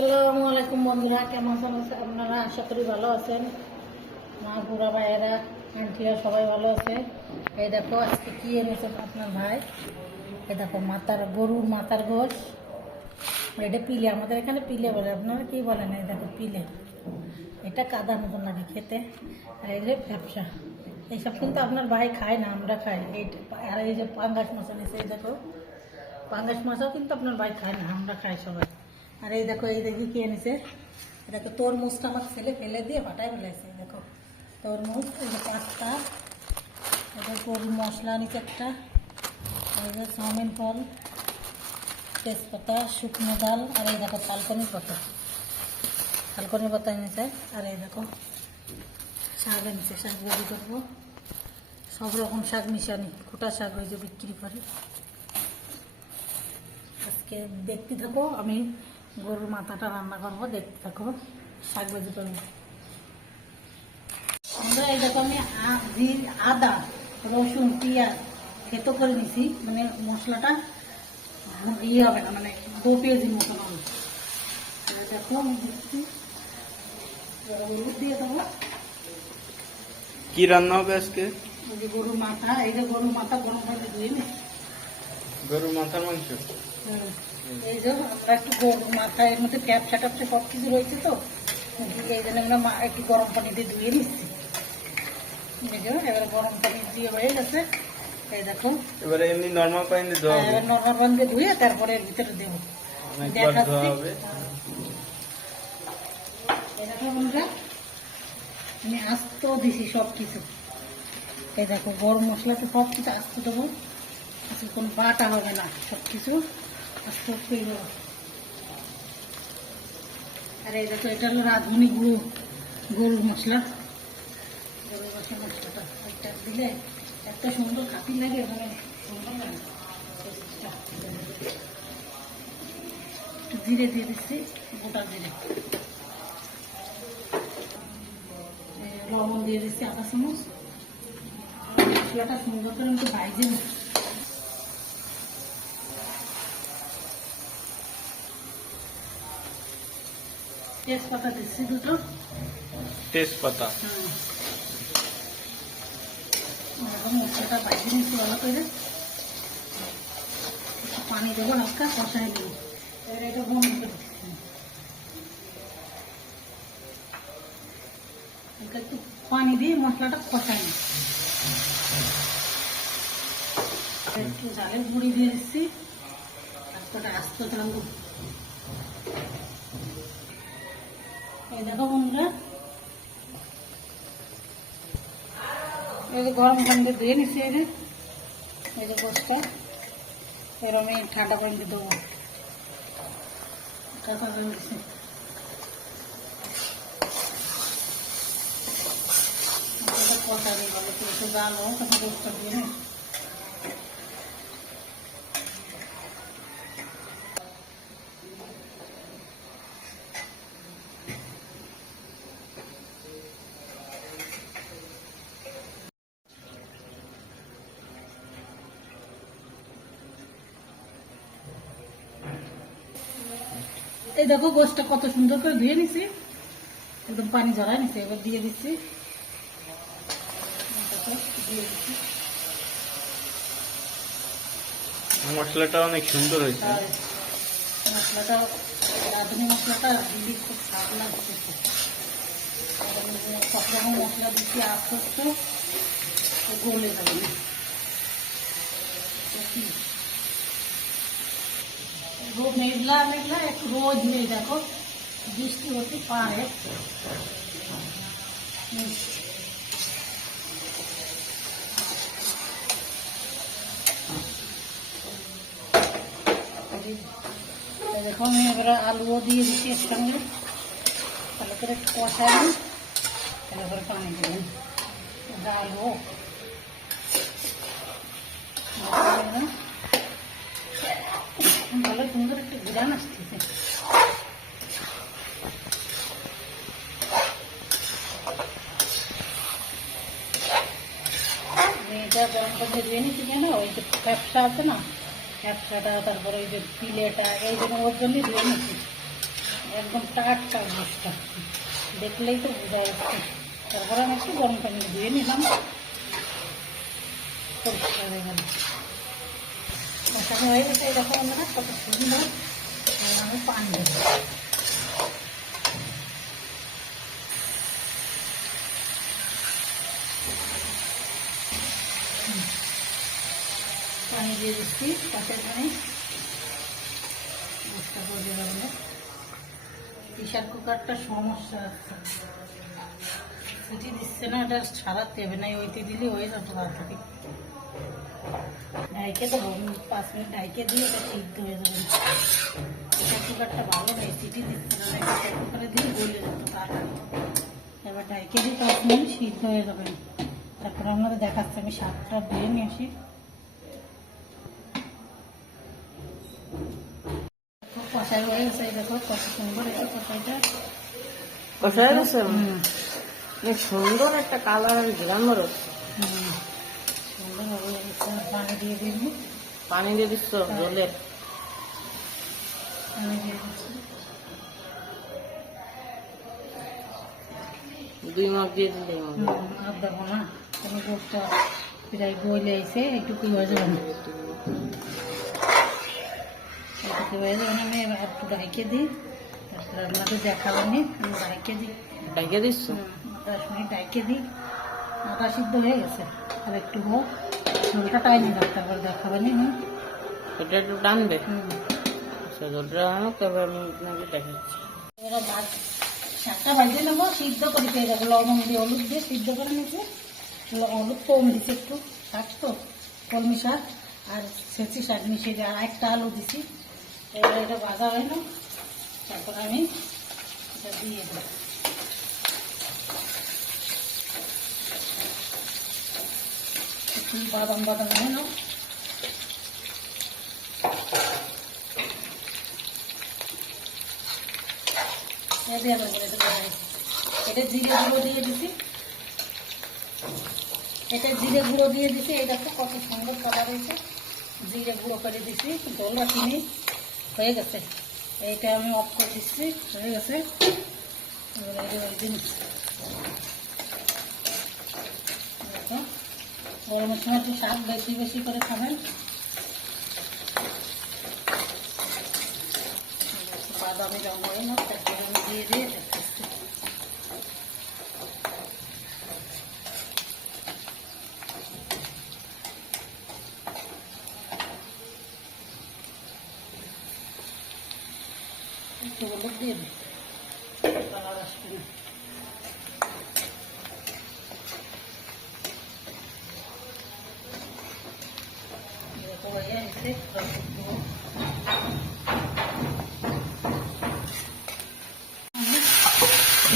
আসসালামু আলাইকুম বন্ধুরা, কেমন আছেন আপনারা? আশা করি ভালো আছেন। মা বুড়া ভাইয়েরা আন্টিরা সবাই ভালো আছে। এই দেখো আজকে কি এনেছে আপনার ভাই। এই দেখো গরুর মাথার গোশ। এটা পিলে, আমাদের এখানে পিলে বলে, আপনারা কি বলেন? এই দেখো পিলে, এটা কাদা মতন লাগে খেতে। আর এই যে ব্যবসা, এইসব কিন্তু আপনার ভাই খায় না, আমরা খাই। এইটা আর এই যে পাঙ্গাস মাছ এনেছে, এই দেখো পাঙ্গাস মাছও কিন্তু আপনার ভাই খায় না, আমরা খাই সবাই। আর এই দেখো, এই দেখি কি এনেছে। দেখো তরমুজটা আমার ছেলে ফেলে দিয়ে ফাটাই ফেলাইছে। দেখো তরমুজ, এই যে পাঁচটা, এটা গরুর মশলা নিচে একটা, এই যে চাউমিন ফল, তেজপাতা, শুকনো ডাল, আর এই দেখো থালকনির পাতা এনেছে। আর এই দেখো শাক এনেছে, শাক ভাজি করবো। সব রকম শাক মিশানি, খোটা শাক ওই যে বিক্রি করে। আজকে দেখতে থাকো, আমি গরুর মাথাটা রান্না করবো, দেখতে থাকো, শাক ভাজি করবো। আমরা এই দেখো আমি আদা, রসুন, পেঁয়াজ থেতো করে নিছি, মানে মশলাটা ইয়ে হবে না, মানে 2 পেঁয়াজির মতো হবে। দেখো আমি দিচ্ছি, হলুদ দিয়ে দেবো। কি রান্না হবে আজকে? এই যে গরুর মাথা, এই যে গরুর মাথা গরম পানি ধুয়ে নি, গরুর মাথার মাংস। এই যে আমরা একটু গরুর মাথা, এর মধ্যে ক্যাপসা ট্যাপসা সব কিছু রয়েছে, তো এই জন্য আমরা একটু গরম পানি দিয়ে ধুয়ে নিচ্ছি। এবার গরম পানি দিয়ে হয়ে গেছে। এই দেখো এবারে এমনি নরমাল পানি দিয়ে ধোয়া হবে। নরমাল পানি দিয়ে ধুয়ে তারপরে এর ভিতরে দেবো, দেখাচ্ছি। এই দেখো বন্ধুরা, আমি আস্ত দিছি সব কিছু। এই দেখো গরম মশলাতে সব কিছু আস্ত দেবো, কিছু কোনো বাটা হবে না, সব কিছু আস্ত করে দেবো। আর এই দেখো এটা হলো রাঁধুনি গরুর মশলা। গরুর মশলাটা একটা দিলে একটা সুন্দর খাতি লাগে, মানে সুন্দর লাগে। একটু জিরে দিয়ে দিচ্ছি, গোটা জিরে, লবণ দিয়ে দিচ্ছি আধা চামচ। মশলাটা সুন্দর করে একটু ভাইজে নিই। তেজপাতা দিচ্ছি 2টো, তেজপাতা। মশলাটা ভাইজে নিচ্ছি ভালো করে। পানি দেবো, হালকা কষাই দেবো। এবার এটা বন্ধ করে দিচ্ছি, একটু পানি দিয়ে মশলাটা কষাই নিই। একটু জালের গুঁড়ি দিয়ে দিচ্ছি, আস্ত চাল। এই দেখো বন্ধুরা, এই যে গরম পানিতে ধুয়ে নিচ্ছি, এই যে গোশটা। এর আমি ঠান্ডা পানিতে দেবো, কাঁচা জল দিচ্ছি। কষা দিয়ে ভালো করে একটু জাল হোক, তখন গোশটা দিয়ে নিই। এই দেখো গোশটা কত সুন্দর করে ধুয়ে নিছি, একদম পানি ঝরাই নিছি। এবার দিয়ে দিচ্ছি, মশলাটা অনেক সুন্দর হয়েছে। মশলাটা, রাঁধুনি মশলাটা দিদি খুব স্বাদ লাগছে। সব রকম মশলা দিচ্ছি, আস্ত গলে যাবে না। মেঘলা মেঘলা একটু রোদ নেই, দেখো বৃষ্টি হতে পারে। দেখো আমি এবার আলুও দিয়ে দিচ্ছি এর সঙ্গে, ভালো করে কষাই নিই। তারপরে পানি দেবেন, ডাল হোক। ভালো সুন্দর একটা ঘ্রাণ আসতেছে। এটা গরম করে ধুয়ে নিচ্ছি কেন, ওই যে ব্যবসা আছে না, ব্যবসাটা, তারপরে ওই যে পিলেটা, এই জন্য ওর জন্যই ধুয়ে নিচ্ছি। একদম টাটকা মাছটা, দেখলেই তো বোঝা যাচ্ছে। তারপরে আমি একটু গরম পানি দিয়ে নিলাম, পরিষ্কার হয়ে গেল। মশাটা হয়ে গেছে, এরকম আমরা কত সুন্দর। আমি পানি দেবো, পানি দিয়ে দিচ্ছি, পাশের পানি। মশলা করে দেবো। প্রেশার কুকারটা সমস্যা আছে, সিটি দিচ্ছে না, ওটা ছাড়াতে হবে, না ওইতে দিলে হয়ে যাবে তাড়াতাড়ি। ঢাইকে তো 5 মিনিট ঢাইকে দিয়ে ওটা সিদ্ধ হয়ে যাবে। প্রেশার কুকারটা ভালো নেই, সিটি দিচ্ছে না, প্রেশার কুকারে দিয়ে গলে যেত তাড়াতাড়ি। এবার ঢাইকে দিয়ে 5 মিনিট সিদ্ধ হয়ে যাবে। তারপরে আপনাদের দেখাচ্ছে, আমি শাকটা ধুয়ে নিয়ে আসি। কষাই হয়ে গেছে, দেখো কত সুন্দর এটা কষাইটা। কষায় গেছে, বেশ সুন্দর একটা কালার আর গ্রাম রয়েছে। সুন্দর হয়ে গেছে। পানি দিয়ে দিবি, পানি দিয়ে দিচ্ছ জলে? পানি দিয়ে দিচ্ছি। 2 মগ দিয়ে দিলে আর দেবো না, তুমি গোটা প্রায় বইলে এসে একটু হয়ে যাবে না, একটু হয়ে যাবে না। আমি এবার একটু ঢাইকে দিই, তারপরে আপনাদের দেখাবেন। আমি ঢাইকে দিই, ঢাইকে দিচ্ছ? 10 মিনিট ঢাইকে দিই। আটা সিদ্ধ হয়ে গেছে, আর একটু হোক, ঝোলটা টাইম দাও, তারপর দেখাবেন। এটা একটু টানবে? আচ্ছা, জলটা আনো, তারপর আমি আপনাকে দেখাচ্ছি। এবার শাকটা ভাজে নেবো, সিদ্ধ করে পেয়ে যাবো। লবণ দিয়ে হলুদ দিয়ে সিদ্ধ করে নিয়েছে, হলুদ কম দিচ্ছে একটু, শাক তো কলমি শাক আর ছেঁচি শাক মিশিয়ে দিয়ে, আর একটা আলু দিছি। এবার এটা ভাজা হয় না, তারপর আমি এটা দিয়ে দেবো। একটু বাদাম বাদাম হয় না, এটা জিরে গুঁড়ো দিয়ে দিছি, এটা জিরে গুঁড়ো দিয়ে দিছি। এটা তো কত সুন্দর কালার হয়েছে, জিরে গুঁড়ো করে দিছি। জল রাখিনি, হয়ে গেছে। এইটা আমি অফ করে দিচ্ছি, হয়ে গেছে। এবার একদিন গরমের সময় একটু শাক বেশি বেশি করে খাবেন। বাদামি রঙ হয় না, তারপরে আমি দিয়ে দিয়ে দেখতেছি। একটু হলুদ দিয়ে দিই, কালার আসবে না। এরকম হয়ে গেছে।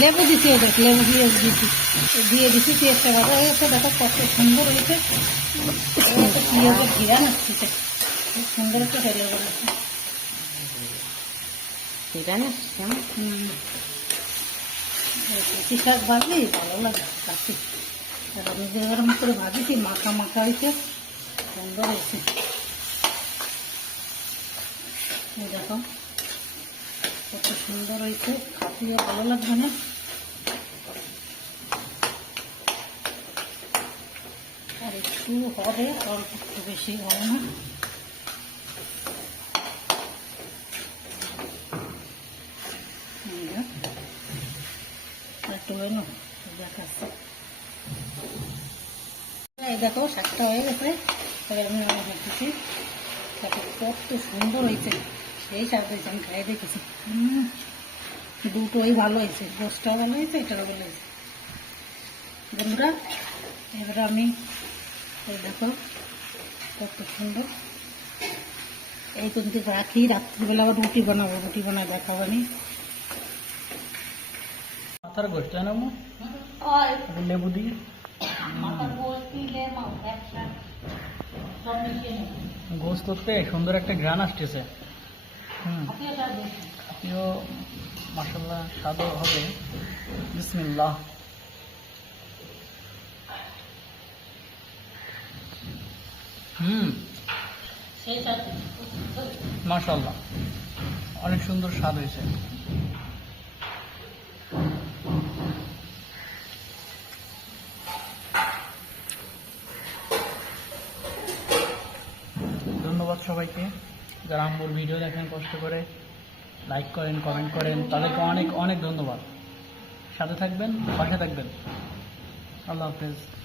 লেবু দিচ্ছি, দেখ লেবু দিয়ে দিচ্ছি। পেঁয়াজটা ভাজা হয়ে গেছে, দেখো কত সুন্দর হয়েছে। পেঁয়াজের ঘিরা নাচছে, খুব সুন্দর একটা ফেলে বেড়েছে। এটা না কেমন কচি শাক ভাজলে ভালো লাগে কাছে। আর আমি যেরকম এরকম করে ভাজিছি, মাখা মাখা হয়েছে, সুন্দর হয়েছে। এই দেখো কত সুন্দর হয়েছে, খাপিও ভালো লাগবে না। আর একটু হবে, অল্প একটু বেশি হবে না। একটু হয় না, দেখাচ্ছে। এই দেখো শাকটা হয়ে গেছে, এবার আমি রান্না করতেছি। কত সুন্দর হয়েছে, সেই শাক হয়েছে, আমি খাই দেখেছি। দুটোই ভালো হয়েছে, গোসটাও ভালো হয়েছে, এটাও ভালো হয়েছে। বন্ধুরা এবার আমি এই দেখো কত সুন্দর, এই কিন্তু রাখি, রাত্রিবেলা আবার রুটি বানাবো, রুটি বানায় দেখাবানি। মাথার গোস্ত নেবো, লেবু দিই, গোস্ত থেকে সুন্দর একটা ঘ্রাণ আসতেছে। আপনিও মাশাআল্লাহ স্বাদও হবে। বিসমিল্লাহ। মাশাআল্লাহ, অনেক সুন্দর স্বাদ হয়েছে। সবাইকে, যারা আম্মুর ভিডিও দেখেন কষ্ট করে, লাইক করেন, কমেন্ট করেন, তাদেরকে অনেক অনেক ধন্যবাদ। সাথে থাকবেন, পাশে থাকবেন। আল্লাহ হাফেজ।